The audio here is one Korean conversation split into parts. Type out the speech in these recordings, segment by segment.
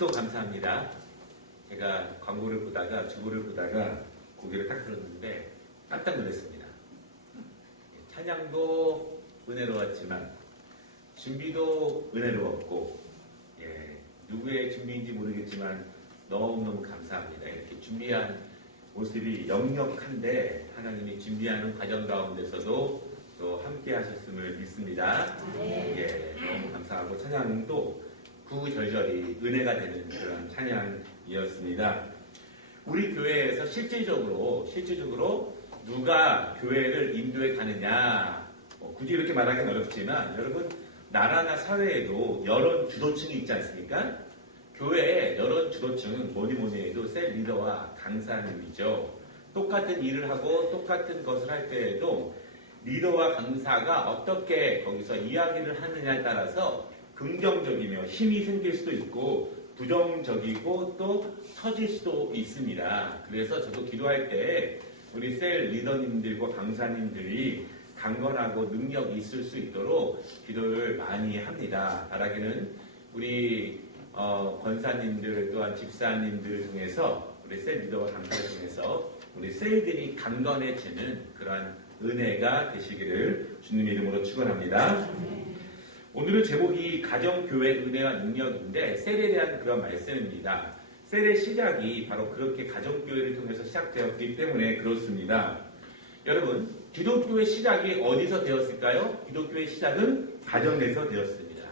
축소 감사합니다. 제가 광고를 보다가 주보를 보다가 고개를 딱 들었는데 깜짝 놀랐습니다. 찬양도 은혜로웠지만 준비도 은혜로웠고 누구의 준비인지 모르겠지만 너무너무 감사합니다. 이렇게 준비한 모습이 역력한데 하나님이 준비하는 과정 가운데서도 또 함께 하셨음을 믿습니다. 너무 감사하고 찬양도 구절절이 은혜가 되는 그런 찬양이었습니다. 우리 교회에서 실질적으로 누가 교회를 인도해 가느냐, 굳이 이렇게 말하기는 어렵지만 여러분 나라나 사회에도 여론 주도층이 있지 않습니까? 교회의 여론 주도층은 뭐니 해도 셀 리더와 강사님이죠. 똑같은 일을 하고 똑같은 것을 할 때에도 리더와 강사가 어떻게 거기서 이야기를 하느냐에 따라서 긍정적이며 힘이 생길 수도 있고 부정적이고 또 처질 수도 있습니다. 그래서 저도 기도할 때 우리 셀 리더님들과 강사님들이 강건하고 능력이 있을 수 있도록 기도를 많이 합니다. 바라기는 우리 권사님들 또한 집사님들 중에서 우리 셀 리더와 강사 중에서 우리 셀들이 강건해지는 그러한 은혜가 되시기를 주님 이름으로 축원합니다. 오늘은 제목이 가정교회 은혜와 능력인데 셀에 대한 그런 말씀입니다. 셀의 시작이 바로 그렇게 가정교회를 통해서 시작되었기 때문에 그렇습니다. 여러분, 기독교의 시작이 어디서 되었을까요? 기독교의 시작은 가정에서 되었습니다.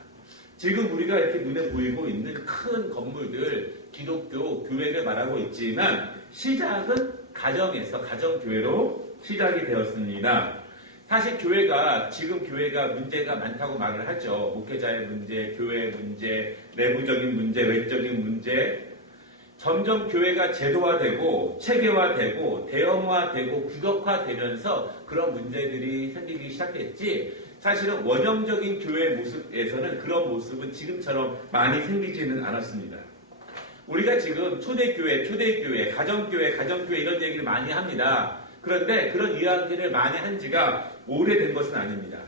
지금 우리가 이렇게 눈에 보이고 있는 큰 건물들, 기독교, 교회를 말하고 있지만 시작은 가정에서, 가정교회로 시작이 되었습니다. 사실 지금 교회가 문제가 많다고 말을 하죠. 목회자의 문제, 교회의 문제, 내부적인 문제, 외적인 문제. 점점 교회가 제도화되고 체계화되고 대형화되고 규격화되면서 그런 문제들이 생기기 시작했지 사실은 원형적인 교회의 모습에서는 그런 모습은 지금처럼 많이 생기지는 않았습니다. 우리가 지금 초대교회, 가정교회 이런 얘기를 많이 합니다. 그런데 그런 이야기를 많이 한 지가 오래된 것은 아닙니다.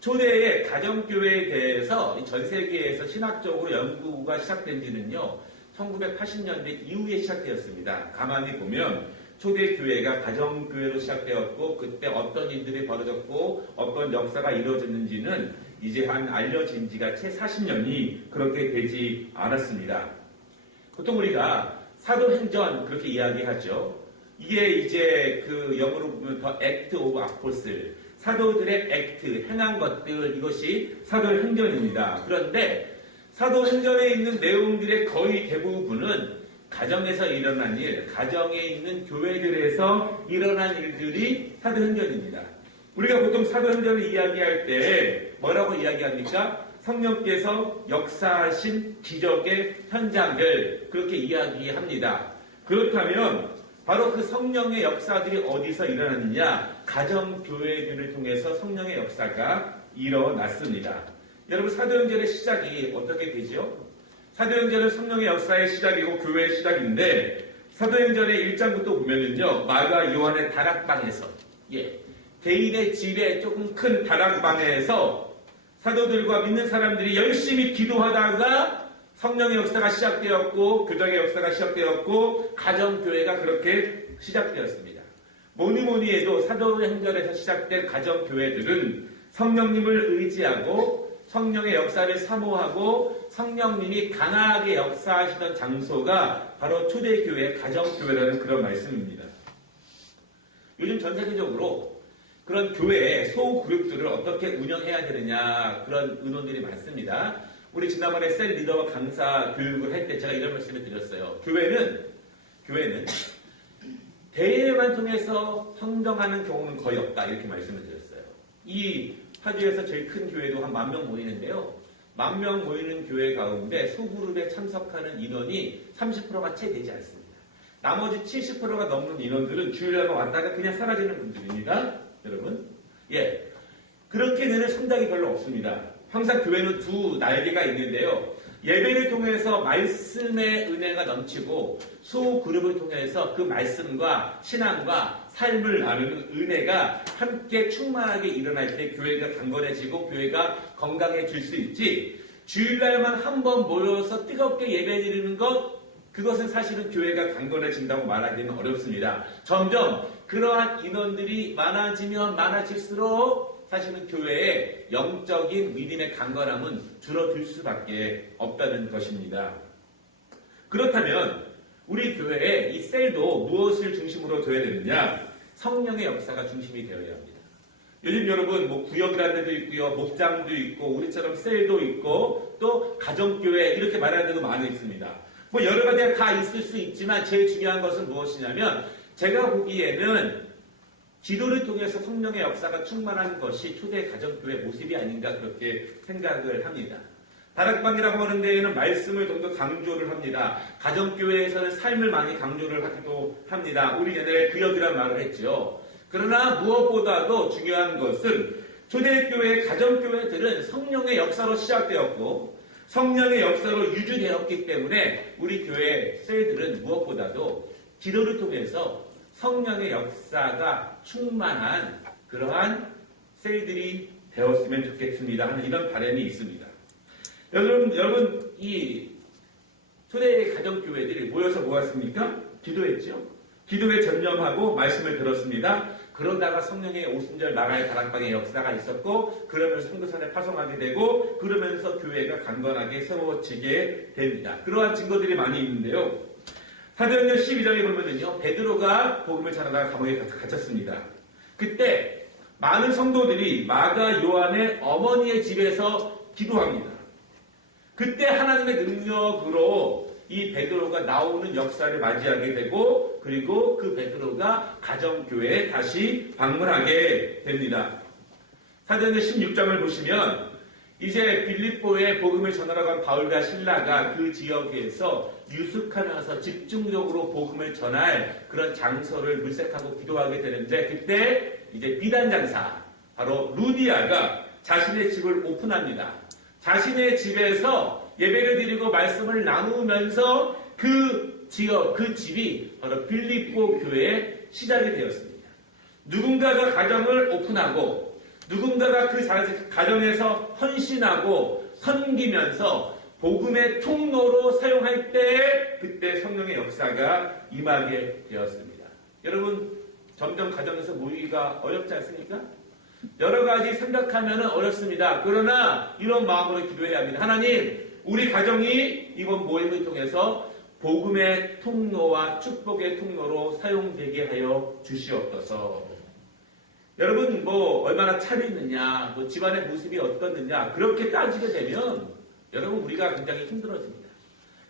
초대의 가정교회에 대해서 전 세계에서 신학적으로 연구가 시작된 지는요. 1980년대 이후에 시작되었습니다. 가만히 보면 초대교회가 가정교회로 시작되었고 그때 어떤 일들이 벌어졌고 어떤 역사가 이루어졌는지는 이제 알려진 지가 채 40년이 그렇게 되지 않았습니다. 보통 우리가 사도행전 그렇게 이야기하죠. 이게 이제 그 영어로 보면 더 액트 오브 아포슬, 사도들의 액트, 행한 것들, 이것이 사도행전입니다. 그런데 사도행전에 있는 내용들의 거의 대부분은 가정에서 일어난 일, 가정에 있는 교회들에서 일어난 일들이 사도행전입니다. 우리가 보통 사도행전을 이야기할 때 뭐라고 이야기합니까? 성령께서 역사하신 기적의 현장들, 그렇게 이야기합니다. 그렇다면 바로 그 성령의 역사들이 어디서 일어났느냐? 가정교회들을 통해서 성령의 역사가 일어났습니다. 여러분, 사도행전의 시작이 어떻게 되죠? 사도행전은 성령의 역사의 시작이고 교회의 시작인데 사도행전의 1장부터 보면은요. 마가 요한의 다락방에서 개인의 집에 조금 큰 다락방에서 사도들과 믿는 사람들이 열심히 기도하다가 성령의 역사가 시작되었고 교정의 역사가 시작되었고 가정교회가 그렇게 시작되었습니다. 뭐니 해도 사도행전에서 시작된 가정교회들은 성령님을 의지하고 성령의 역사를 사모하고 성령님이 강하게 역사하시던 장소가 바로 초대교회, 가정교회라는 그런 말씀입니다. 요즘 전 세계적으로 그런 교회의 소그룹들을 어떻게 운영해야 되느냐 그런 의논들이 많습니다. 우리 지난번에 셀 리더와 강사 교육을 할 때 제가 이런 말씀을 드렸어요. 교회는 대회만 통해서 성장하는 경우는 거의 없다 이렇게 말씀을 드렸어요. 이 파주에서 제일 큰 교회도 한 10,000명 모이는데요. 10,000명 모이는 교회 가운데 소그룹에 참석하는 인원이 30%가 채 되지 않습니다. 나머지 70%가 넘는 인원들은 주일날만 왔다가 그냥 사라지는 분들입니다. 여러분. 그렇게 되는 성장이 별로 없습니다. 항상 교회는 두 날개가 있는데요. 예배를 통해서 말씀의 은혜가 넘치고 소그룹을 통해서 그 말씀과 신앙과 삶을 나누는 은혜가 함께 충만하게 일어날 때 교회가 강건해지고 교회가 건강해질 수 있지 주일날만 한 번 모여서 뜨겁게 예배드리는 것, 그것은 사실은 교회가 강건해진다고 말하기는 어렵습니다. 점점 그러한 인원들이 많아지면 많아질수록 사실은 교회의 영적인 믿음의 강건함은 줄어들 수밖에 없다는 것입니다. 그렇다면 우리 교회의 이 셀도 무엇을 중심으로 둬야 되느냐? 성령의 역사가 중심이 되어야 합니다. 요즘 여러분 구역이라는 데도 있고요, 목장도 있고, 우리처럼 셀도 있고, 또 가정교회 이렇게 말하는 데도 많이 있습니다. 여러 가지가 다 있을 수 있지만 제일 중요한 것은 무엇이냐면, 제가 보기에는 기도를 통해서 성령의 역사가 충만한 것이 초대 가정교회 모습이 아닌가 그렇게 생각을 합니다. 다락방이라고 하는 데에는 말씀을 좀 더 강조를 합니다. 가정교회에서는 삶을 많이 강조를 하기도 합니다. 우리 옛날에 구역이라는 말을 했죠. 그러나 무엇보다도 중요한 것은 초대교회, 가정교회들은 성령의 역사로 시작되었고 성령의 역사로 유지되었기 때문에 우리 교회 셀들은 무엇보다도 기도를 통해서 성령의 역사가 충만한 그러한 셀들이 되었으면 좋겠습니다 하는 이런 바람이 있습니다. 여러분 이 초대 가정교회들이 모여서 뭐 했습니까? 기도했죠. 기도에 전념하고 말씀을 들었습니다. 그러다가 성령의 오순절 마가의 다락방의 역사가 있었고 그러면서 선교산에 파송하게 되고 그러면서 교회가 강건하게 세워지게 됩니다. 그러한 증거들이 많이 있는데요. 사도행전 12장에 보면은요, 베드로가 복음을 전하다가 감옥에 갇혔습니다. 그때 많은 성도들이 마가 요한의 어머니의 집에서 기도합니다. 그때 하나님의 능력으로 이 베드로가 나오는 역사를 맞이하게 되고 그리고 그 베드로가 가정교회에 다시 방문하게 됩니다. 사도행전 16장을 보시면 이제 빌립보에 복음을 전하러 간 바울과 실라가 그 지역에서 유숙하면서 집중적으로 복음을 전할 그런 장소를 물색하고 기도하게 되는데 그때 이제 비단장사 바로 루디아가 자신의 집을 오픈합니다. 자신의 집에서 예배를 드리고 말씀을 나누면서 그 지역, 그 집이 바로 빌립보 교회의 시작이 되었습니다. 누군가가 가정을 오픈하고 누군가가 그 가정에서 헌신하고 섬기면서 복음의 통로로 사용할 때 그때 성령의 역사가 임하게 되었습니다. 여러분 점점 가정에서 모이기가 어렵지 않습니까? 여러 가지 생각하면 어렵습니다. 그러나 이런 마음으로 기도해야 합니다. 하나님, 우리 가정이 이번 모임을 통해서 복음의 통로와 축복의 통로로 사용되게 하여 주시옵소서. 여러분 얼마나 차리느냐, 집안의 모습이 어떻느냐 그렇게 따지게 되면 여러분 우리가 굉장히 힘들어집니다.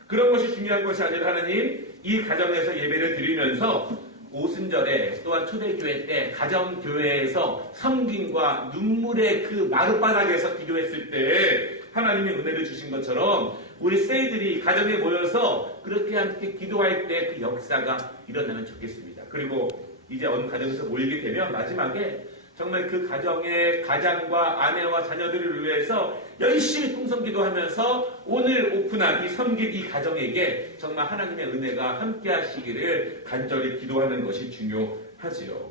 그런 것이 중요한 것이 아니라 하나님, 이 가정에서 예배를 드리면서 오순절에 또한 초대교회 때 가정교회에서 섬김과 눈물의 그 마룻바닥에서 기도했을 때 하나님의 은혜를 주신 것처럼 우리 셀들이 가정에 모여서 그렇게 함께 기도할 때 그 역사가 일어나면 좋겠습니다. 그리고 이제 어느 가정에서 모이게 되면 마지막에 정말 그 가정의 가장과 아내와 자녀들을 위해서 열심히 통성기도하면서 오늘 오픈한 이 섬길 이 가정에게 정말 하나님의 은혜가 함께 하시기를 간절히 기도하는 것이 중요하지요.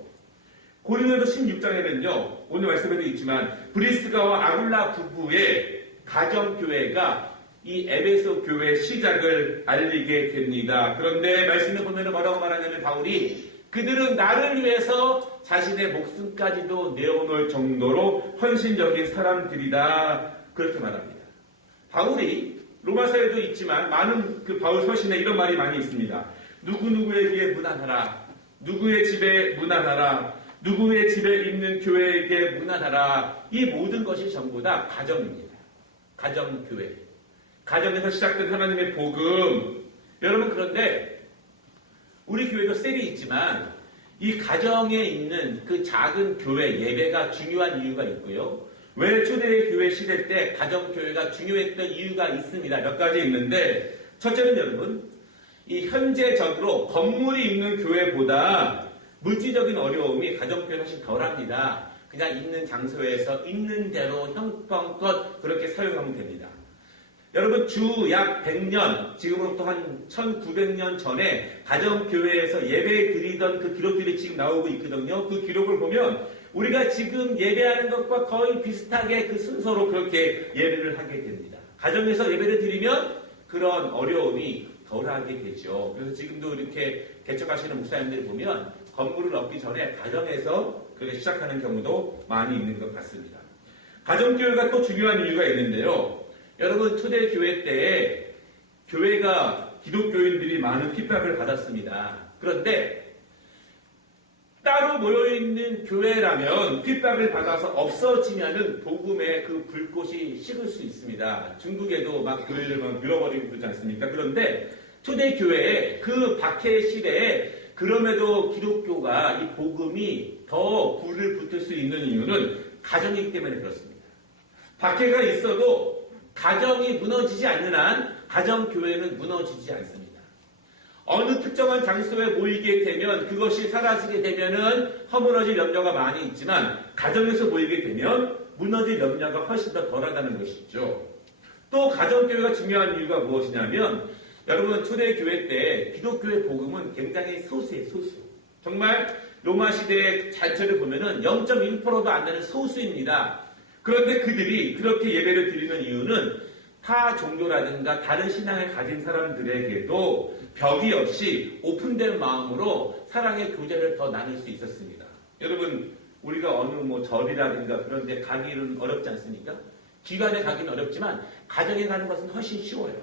고린도서 16장에는요, 오늘 말씀에도 있지만 브리스가와 아굴라 부부의 가정교회가 이 에베소 교회 시작을 알리게 됩니다. 그런데 말씀에 보면 뭐라고 말하냐면 바울이 그들은 나를 위해서 자신의 목숨까지도 내어놓을 정도로 헌신적인 사람들이다. 그렇게 말합니다. 바울이 로마서에도 있지만 많은 그 바울 서신에 이런 말이 많이 있습니다. 누구누구에게 문안하라. 누구의 집에 문안하라. 누구의 집에 있는 교회에게 문안하라. 이 모든 것이 전부 다 가정입니다. 가정교회. 가정에서 시작된 하나님의 복음. 여러분 그런데 우리 교회도 셀이 있지만 이 가정에 있는 그 작은 교회 예배가 중요한 이유가 있고요. 왜 초대교회 시대 때 가정교회가 중요했던 이유가 있습니다. 몇 가지 있는데 첫째는 여러분 이 현재적으로 건물이 있는 교회보다 물질적인 어려움이 가정교회는 훨씬 덜합니다. 그냥 있는 장소에서 있는 대로 형편껏 그렇게 사용하면 됩니다. 여러분 주 약 100년, 지금으로부터 한 1900년 전에 가정교회에서 예배 드리던 그 기록들이 지금 나오고 있거든요. 그 기록을 보면 우리가 지금 예배하는 것과 거의 비슷하게 그 순서로 그렇게 예배를 하게 됩니다. 가정에서 예배를 드리면 그런 어려움이 덜하게 되죠. 그래서 지금도 이렇게 개척하시는 목사님들 보면 건물을 얻기 전에 가정에서 그렇게 시작하는 경우도 많이 있는 것 같습니다. 가정교회가 또 중요한 이유가 있는데요. 여러분 초대교회 때 교회가 기독교인들이 많은 핍박을 받았습니다. 그런데 따로 모여있는 교회라면 핍박을 받아서 없어지면은 복음의 그 불꽃이 식을 수 있습니다. 중국에도 막 교회를 막 밀어버리고 그러지 않습니까? 그런데 초대교회의 그 박해 시대에 그럼에도 기독교가 이 복음이 더 불을 붙을 수 있는 이유는 가정이기 때문에 그렇습니다. 박해가 있어도 가정이 무너지지 않는 한 가정교회는 무너지지 않습니다. 어느 특정한 장소에 모이게 되면 그것이 사라지게 되면은 허물어질 염려가 많이 있지만 가정에서 모이게 되면 무너질 염려가 훨씬 더 덜하다는 것이죠. 또 가정교회가 중요한 이유가 무엇이냐면 여러분 초대교회 때 기독교의 복음은 굉장히 소수예요. 소수. 정말 로마 시대의 잔처를 보면은 0.1%도 안 되는 소수입니다. 그런데 그들이 그렇게 예배를 드리는 이유는 타 종교라든가 다른 신앙을 가진 사람들에게도 벽이 없이 오픈된 마음으로 사랑의 교제를 더 나눌 수 있었습니다. 여러분 우리가 어느 절이라든가 그런 데 가기는 어렵지 않습니까? 기관에 가기는 어렵지만 가정에 가는 것은 훨씬 쉬워요.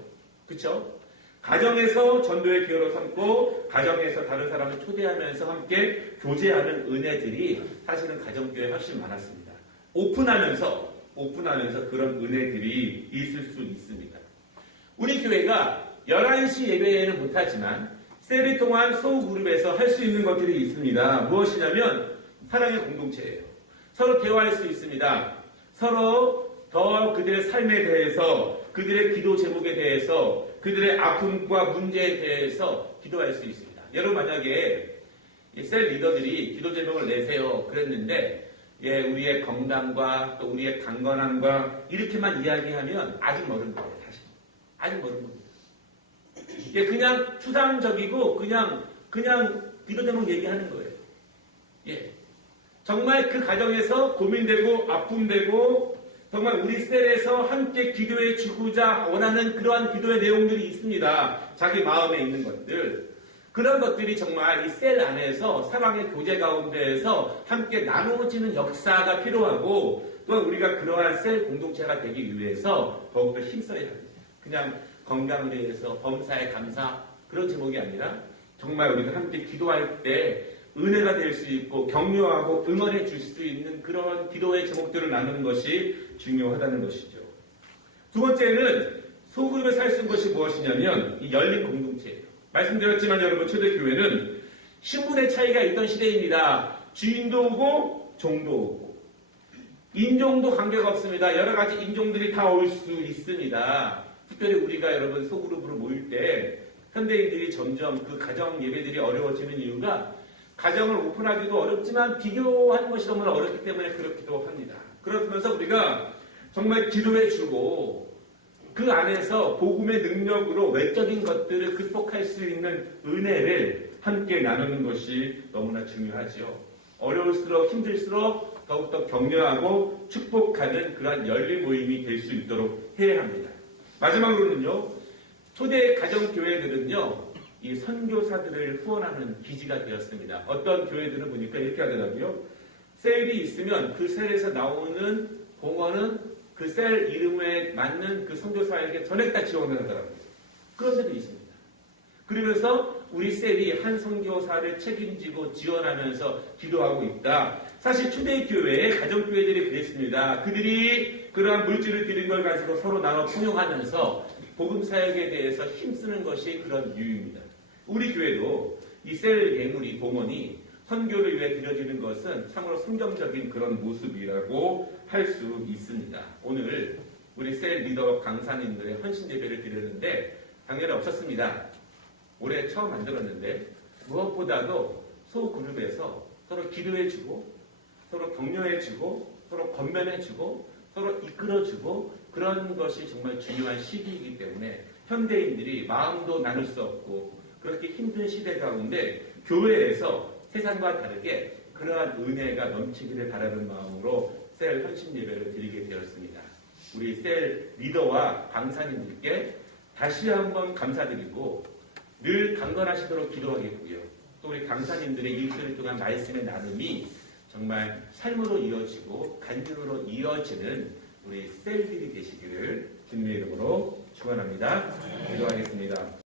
그렇죠? 가정에서 전도의 기회로 삼고 가정에서 다른 사람을 초대하면서 함께 교제하는 은혜들이 사실은 가정교회에 훨씬 많았습니다. 오픈하면서 그런 은혜들이 있을 수 있습니다. 우리 교회가 11시 예배에는 못하지만 셀을 통한 소그룹에서 할 수 있는 것들이 있습니다. 무엇이냐면 사랑의 공동체예요. 서로 대화할 수 있습니다. 서로 더 그들의 삶에 대해서 그들의 기도 제목에 대해서 그들의 아픔과 문제에 대해서 기도할 수 있습니다. 여러분 만약에 셀 리더들이 기도 제목을 내세요 그랬는데 우리의 건강과 또 우리의 강건함과 이렇게만 이야기하면 아직 멀은 거예요. 사실 아직 멀은 겁니다. 그냥 추상적이고 그냥 기도 제목 얘기하는 거예요. 정말 그 가정에서 고민되고 아픔되고 정말 우리 셀에서 함께 기도해 주고자 원하는 그러한 기도의 내용들이 있습니다. 자기 마음에 있는 것들. 그런 것들이 정말 이 셀 안에서 사랑의 교제 가운데에서 함께 나누어지는 역사가 필요하고 또한 우리가 그러한 셀 공동체가 되기 위해서 더욱더 힘써야 합니다. 그냥 건강을 위해서 범사에 감사 그런 제목이 아니라 정말 우리가 함께 기도할 때 은혜가 될 수 있고 격려하고 응원해 줄 수 있는 그런 기도의 제목들을 나누는 것이 중요하다는 것이죠. 두 번째는 소그룹에서 할 수 있는 것이 무엇이냐면 이 열린 공동체예요. 말씀드렸지만 여러분 초대교회는 신분의 차이가 있던 시대입니다. 주인도 오고 종도 오고 인종도 관계가 없습니다. 여러 가지 인종들이 다 올 수 있습니다. 특별히 우리가 여러분 소그룹으로 모일 때 현대인들이 점점 그 가정 예배들이 어려워지는 이유가 가정을 오픈하기도 어렵지만 비교하는 것이 너무나 어렵기 때문에 그렇기도 합니다. 그러면서 우리가 정말 기도해주고 그 안에서 복음의 능력으로 외적인 것들을 극복할 수 있는 은혜를 함께 나누는 것이 너무나 중요하죠. 어려울수록 힘들수록 더욱더 격려하고 축복하는 그러한 열린 모임이 될 수 있도록 해야 합니다. 마지막으로는요. 초대 가정교회들은요. 이 선교사들을 후원하는 기지가 되었습니다. 어떤 교회들은 보니까 이렇게 하더라고요. 셀이 있으면 그 셀에서 나오는 공헌은 그 셀 이름에 맞는 그 선교사에게 전액 다 지원을 하더라고요. 그런 데도 있습니다. 그러면서 우리 셀이 한 선교사를 책임지고 지원하면서 기도하고 있다. 사실 초대교회의 가정교회들이 그랬습니다. 그들이 그러한 물질을 드린 걸 가지고 서로 나눠 통용하면서 복음사역에 대해서 힘쓰는 것이 그런 이유입니다. 우리 교회도 이 셀 예물이 봉헌이 선교를 위해 드려지는 것은 참으로 성경적인 그런 모습이라고 할 수 있습니다. 오늘 우리 셀 리더 강사님들의 헌신 예배를 드렸는데 당연히 없었습니다. 올해 처음 만들었는데 무엇보다도 소그룹에서 서로 기도해주고 서로 격려해주고 서로 권면해주고 서로 이끌어주고 그런 것이 정말 중요한 시기이기 때문에 현대인들이 마음도 나눌 수 없고 그렇게 힘든 시대 가운데 교회에서 세상과 다르게 그러한 은혜가 넘치기를 바라는 마음으로 셀 헌신 예배를 드리게 되었습니다. 우리 셀 리더와 강사님들께 다시 한번 감사드리고 늘 강건하시도록 기도하겠고요. 또 우리 강사님들의 일주일 동안 말씀의 나눔이 정말 삶으로 이어지고 간증으로 이어지는 우리 셀들이 되시기를 주님의 이름으로 축원합니다. 기도하겠습니다.